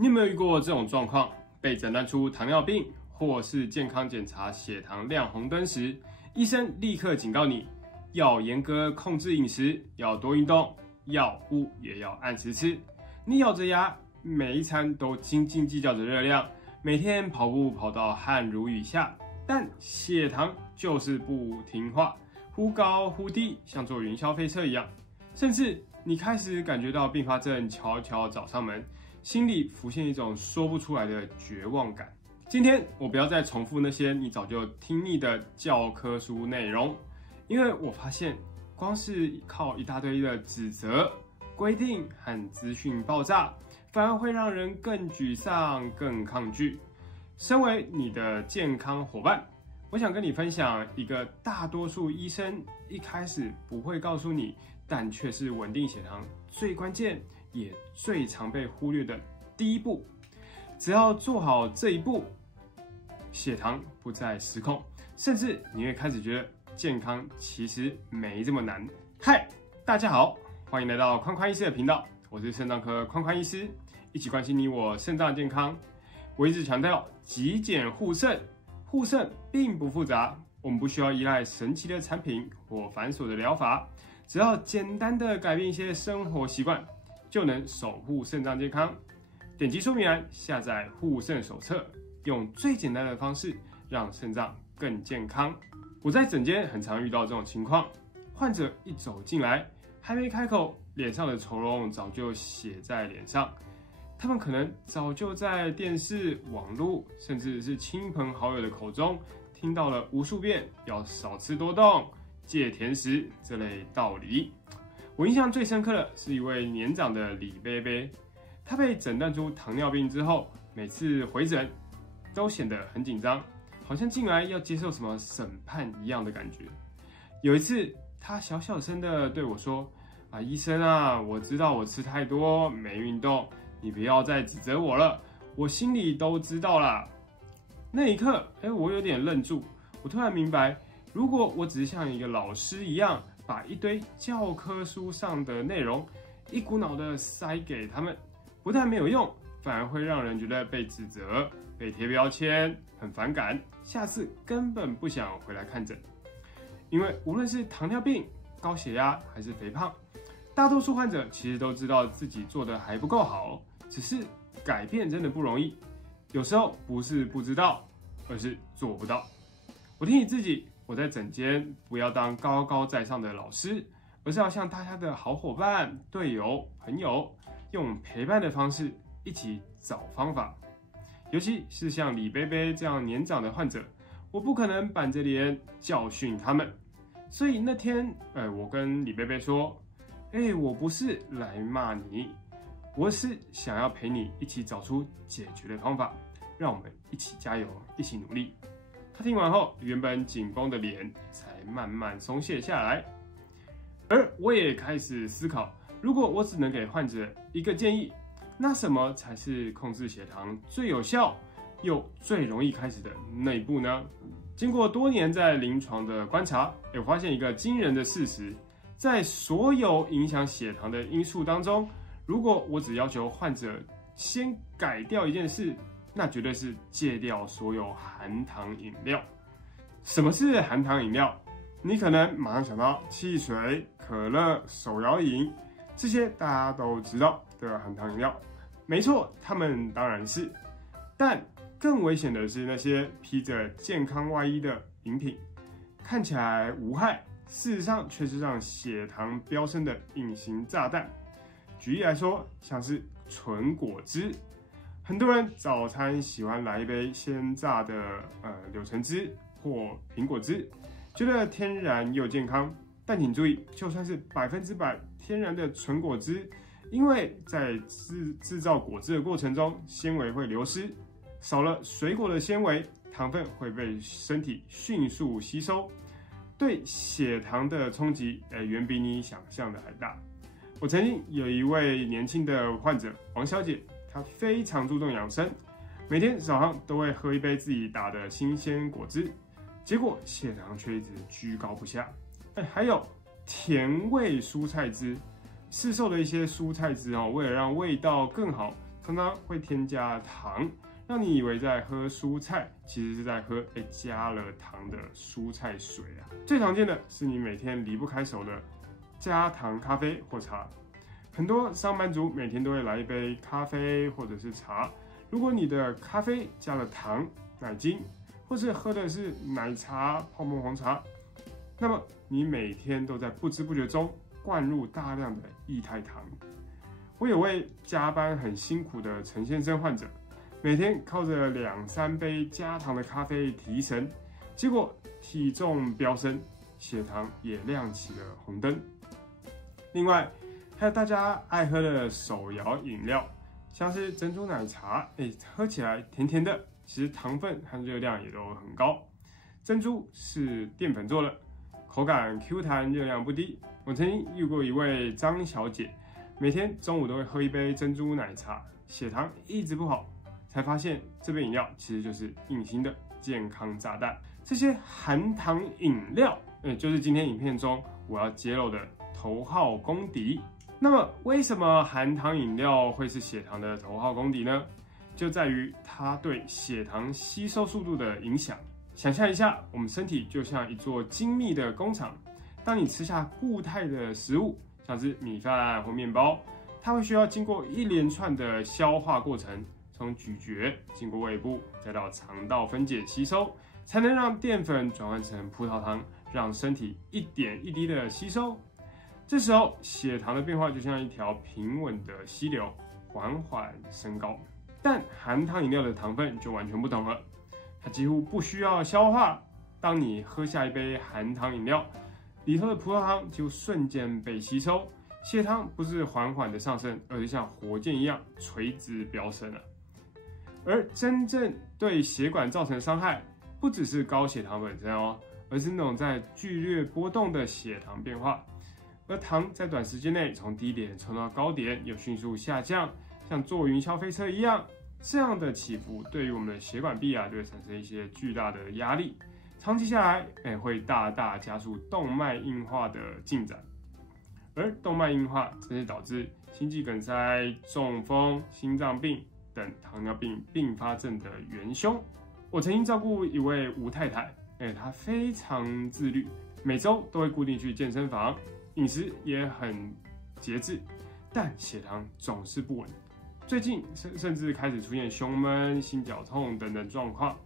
你有没有遇过这种状况？被诊断出糖尿病，或是健康检查血糖亮红灯时，医生立刻警告你，要严格控制饮食，要多运动，药物也要按时吃。你咬着牙，每一餐都斤斤计较着热量，每天跑步跑到汗如雨下，但血糖就是不听话，忽高忽低，像坐云霄飞车一样。甚至你开始感觉到并发症悄悄找上门，心里浮现一种说不出来的绝望感。今天我不要再重复那些你早就听腻的教科书内容，因为我发现光是靠一大堆的指责、规定和资讯爆炸，反而会让人更沮丧、更抗拒。身为你的健康伙伴，我想跟你分享一个大多数医生一开始不会告诉你，但却是稳定血糖最关键也最常被忽略的第一步。只要做好这一步，血糖不再失控，甚至你会开始觉得健康其实没这么难。嗨，大家好，欢迎来到宽宽医师的频道，我是肾脏科宽宽医师，一起关心你我肾脏健康。我一直强调极简护肾，护肾并不复杂，我们不需要依赖神奇的产品或繁琐的疗法，只要简单的改变一些生活习惯，就能守护肾脏健康。点击说明栏下载护肾手册，用最简单的方式让肾脏更健康。我在诊间很常遇到这种情况，患者一走进来，还没开口，脸上的愁容早就写在脸上。他们可能早就在电视、网络，甚至是亲朋好友的口中听到了无数遍要少吃多动、戒甜食这类道理。我印象最深刻的是一位年长的李伯伯，他被诊断出糖尿病之后，每次回诊都显得很紧张，好像进来要接受什么审判一样的感觉。有一次，他小小声的对我说：“医生啊，我知道我吃太多，没运动，你不要再指责我了，我心里都知道啦。”那一刻，我有点愣住，我突然明白，如果我只是像一个老师一样，把一堆教科书上的内容一股脑的塞给他们，不但没有用，反而会让人觉得被指责、被贴标签，很反感，下次根本不想回来看诊。因为无论是糖尿病、高血压还是肥胖，大多数患者其实都知道自己做的还不够好，只是改变真的不容易。有时候不是不知道，而是做不到。我提醒自己，我在诊间不要当高高在上的老师，而是要像大家的好伙伴、队友、朋友，用陪伴的方式一起找方法。尤其是像李伯伯这样年长的患者，我不可能板着脸教训他们。所以那天，我跟李伯伯说：“我不是来骂你，我是想要陪你一起找出解决的方法，让我们一起加油，一起努力。”他听完后，原本紧绷的脸才慢慢松懈下来。而我也开始思考，如果我只能给患者一个建议，那什么才是控制血糖最有效又最容易开始的那一步呢？经过多年在临床的观察，我发现一个惊人的事实，在所有影响血糖的因素当中，如果我只要求患者先改掉一件事，那绝对是戒掉所有含糖饮料。什么是含糖饮料？你可能马上想到汽水、可乐、手摇饮，这些大家都知道的含糖饮料。没错，它们当然是。但更危险的是那些披着健康外衣的饮品，看起来无害，事实上却是让血糖飙升的隐形炸弹。举例来说，像是纯果汁，很多人早餐喜欢来一杯鲜榨的柳橙汁或苹果汁，觉得天然又健康。但请注意，就算是100%天然的纯果汁，因为在制造果汁的过程中，纤维会流失，少了水果的纤维，糖分会被身体迅速吸收，对血糖的冲击远比你想象的还大。我曾经有一位年轻的患者王小姐，她非常注重养生，每天早上都会喝一杯自己打的新鲜果汁，结果血糖却一直居高不下。还有甜味蔬菜汁，市售的一些蔬菜汁为了让味道更好，常常会添加糖，让你以为在喝蔬菜，其实是在喝加了糖的蔬菜水啊。最常见的是你每天离不开手的加糖咖啡或茶。很多上班族每天都会来一杯咖啡或者是茶。如果你的咖啡加了糖、奶精，或是喝的是奶茶、泡沫红茶，那么你每天都在不知不觉中灌入大量的液态糖。我有位加班很辛苦的陈先生患者，每天靠着2-3杯加糖的咖啡提神，结果体重飙升，血糖也亮起了红灯。另外，还有大家爱喝的手摇饮料，像是珍珠奶茶，喝起来甜甜的，其实糖分和热量也都很高。珍珠是淀粉做的，口感 Q 弹，热量不低。我曾经遇过一位张小姐，每天中午都会喝一杯珍珠奶茶，血糖一直不好，才发现这杯饮料其实就是隐形的健康炸弹。这些含糖饮料，就是今天影片中我要揭露的头号公敌。那么，为什么含糖饮料会是血糖的头号公敌呢？就在于它对血糖吸收速度的影响。想象一下，我们身体就像一座精密的工厂，当你吃下固态的食物，像是米饭或面包，它会需要经过一连串的消化过程，从咀嚼经过胃部，再到肠道分解吸收，才能让淀粉转换成葡萄糖，让身体一点一滴的吸收。这时候，血糖的变化就像一条平稳的溪流，缓缓升高。但含糖饮料的糖分就完全不同了，它几乎不需要消化。当你喝下一杯含糖饮料，里头的葡萄糖就瞬间被吸收，血糖不是缓缓的上升，而是像火箭一样垂直飙升了。而真正对血管造成伤害，不只是高血糖本身哦，而是那种在剧烈波动的血糖变化。而糖在短时间内从低点冲到高点，又迅速下降，像坐云霄飞车一样，这样的起伏对于我们的血管壁就会产生一些巨大的压力，长期下来，会大大加速动脉硬化的进展。而动脉硬化正是导致心肌梗塞、中风、心脏病等糖尿病并发症的元凶。我曾经照顾一位吴太太，她非常自律，每周都会固定去健身房。饮食也很节制，但血糖总是不稳。最近甚至开始出现胸闷、心绞痛等等状况。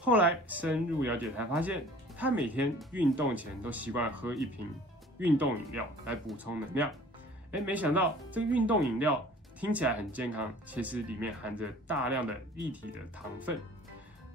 后来深入了解才发现，他每天运动前都习惯喝一瓶运动饮料来补充能量。没想到这个运动饮料听起来很健康，其实里面含着大量的液体的糖分。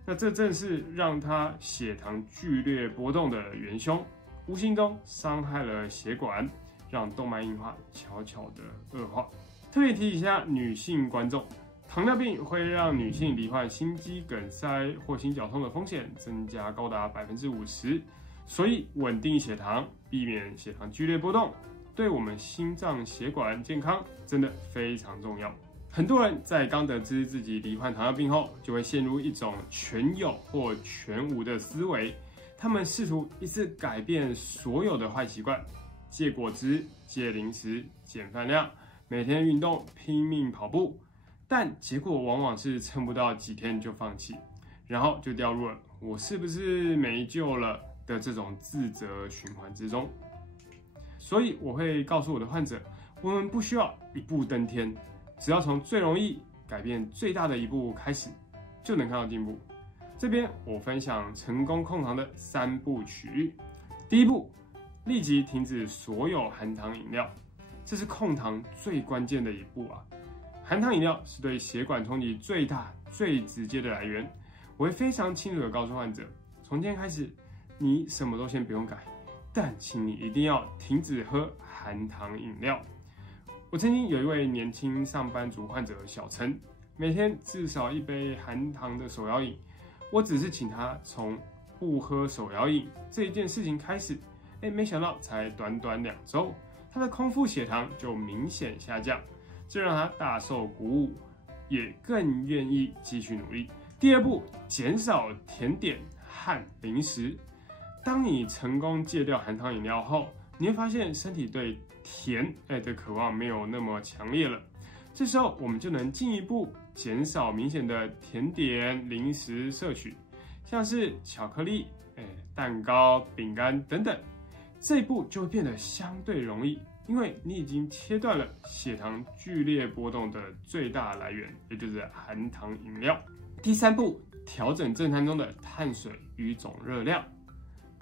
那这正是让他血糖剧烈波动的元凶。无形中伤害了血管，让动脉硬化悄悄的恶化。特别提醒一下女性观众，糖尿病会让女性罹患心肌梗塞或心绞痛的风险增加高达50%，所以稳定血糖，避免血糖剧烈波动，对我们心脏血管健康真的非常重要。很多人在刚得知自己罹患糖尿病后，就会陷入一种全有或全无的思维。他们试图一次改变所有的坏习惯，戒果汁、戒零食、减饭量，每天运动、拼命跑步，但结果往往是撑不到几天就放弃，然后就掉入了“我是不是没救了”的这种自责循环之中。所以我会告诉我的患者，我们不需要一步登天，只要从最容易改变最大的一步开始，就能看到进步。这边我分享成功控糖的3部曲。第一步，立即停止所有含糖饮料，这是控糖最关键的一步啊。含糖饮料是对血管冲击最大、最直接的来源。我会非常清楚地告诉患者，从今天开始，你什么都先不用改，但请你一定要停止喝含糖饮料。我曾经有一位年轻上班族患者小陈，每天至少1杯含糖的手摇饮。我只是请他从不喝手摇饮这一件事情开始，没想到才短短2周，他的空腹血糖就明显下降，这让他大受鼓舞，也更愿意继续努力。第二步，减少甜点和零食。当你成功戒掉含糖饮料后，你会发现身体对甜的渴望没有那么强烈了。这时候我们就能进一步减少明显的甜点、零食摄取，像是巧克力、蛋糕、饼干等等。这一步就会变得相对容易，因为你已经切断了血糖剧烈波动的最大来源，也就是含糖饮料。第3步，调整正餐中的碳水与总热量。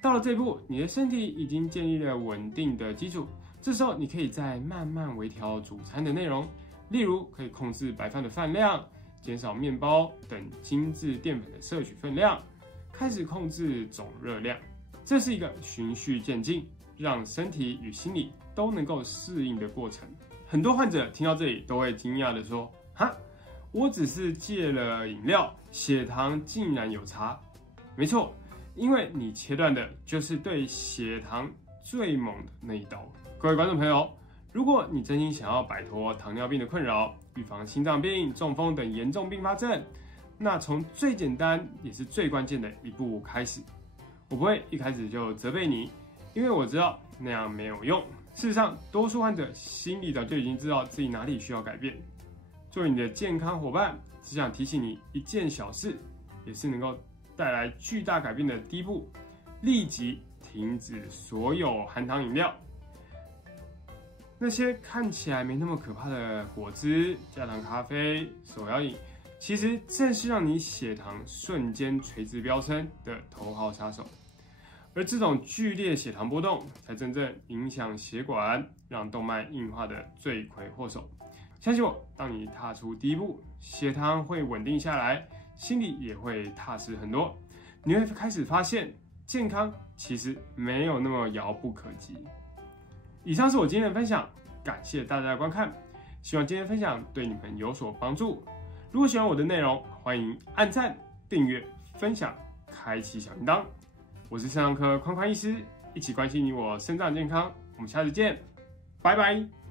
到了这一步，你的身体已经建立了稳定的基础，这时候你可以再慢慢微调主餐的内容，例如可以控制白饭的饭量，减少面包等精致淀粉的摄取分量，开始控制总热量。这是一个循序渐进，让身体与心理都能够适应的过程。很多患者听到这里都会惊讶的说：哈，我只是戒了饮料，血糖竟然有差。没错，因为你切断的就是对血糖最猛的那一刀。各位观众朋友，如果你真心想要摆脱糖尿病的困扰，预防心脏病、中风等严重并发症，那从最简单也是最关键的一步开始。我不会一开始就责备你，因为我知道那样没有用。事实上，多数患者心里早就已经知道自己哪里需要改变。作为你的健康伙伴，只想提醒你一件小事，也是能够带来巨大改变的第一步：立即停止所有含糖饮料。那些看起来没那么可怕的果汁、加糖咖啡、手摇饮，其实正是让你血糖瞬间垂直飙升的头号杀手。而这种剧烈血糖波动，才真正影响血管、让动脉硬化的罪魁祸首。相信我，当你踏出第一步，血糖会稳定下来，心里也会踏实很多。你会开始发现，健康其实没有那么遥不可及。以上是我今天的分享，感谢大家的观看，希望今天的分享对你们有所帮助。如果喜欢我的内容，欢迎按赞、订阅、分享、开启小铃铛。我是肾脏科宽宽医师，一起关心你我肾脏健康。我们下次见，拜拜。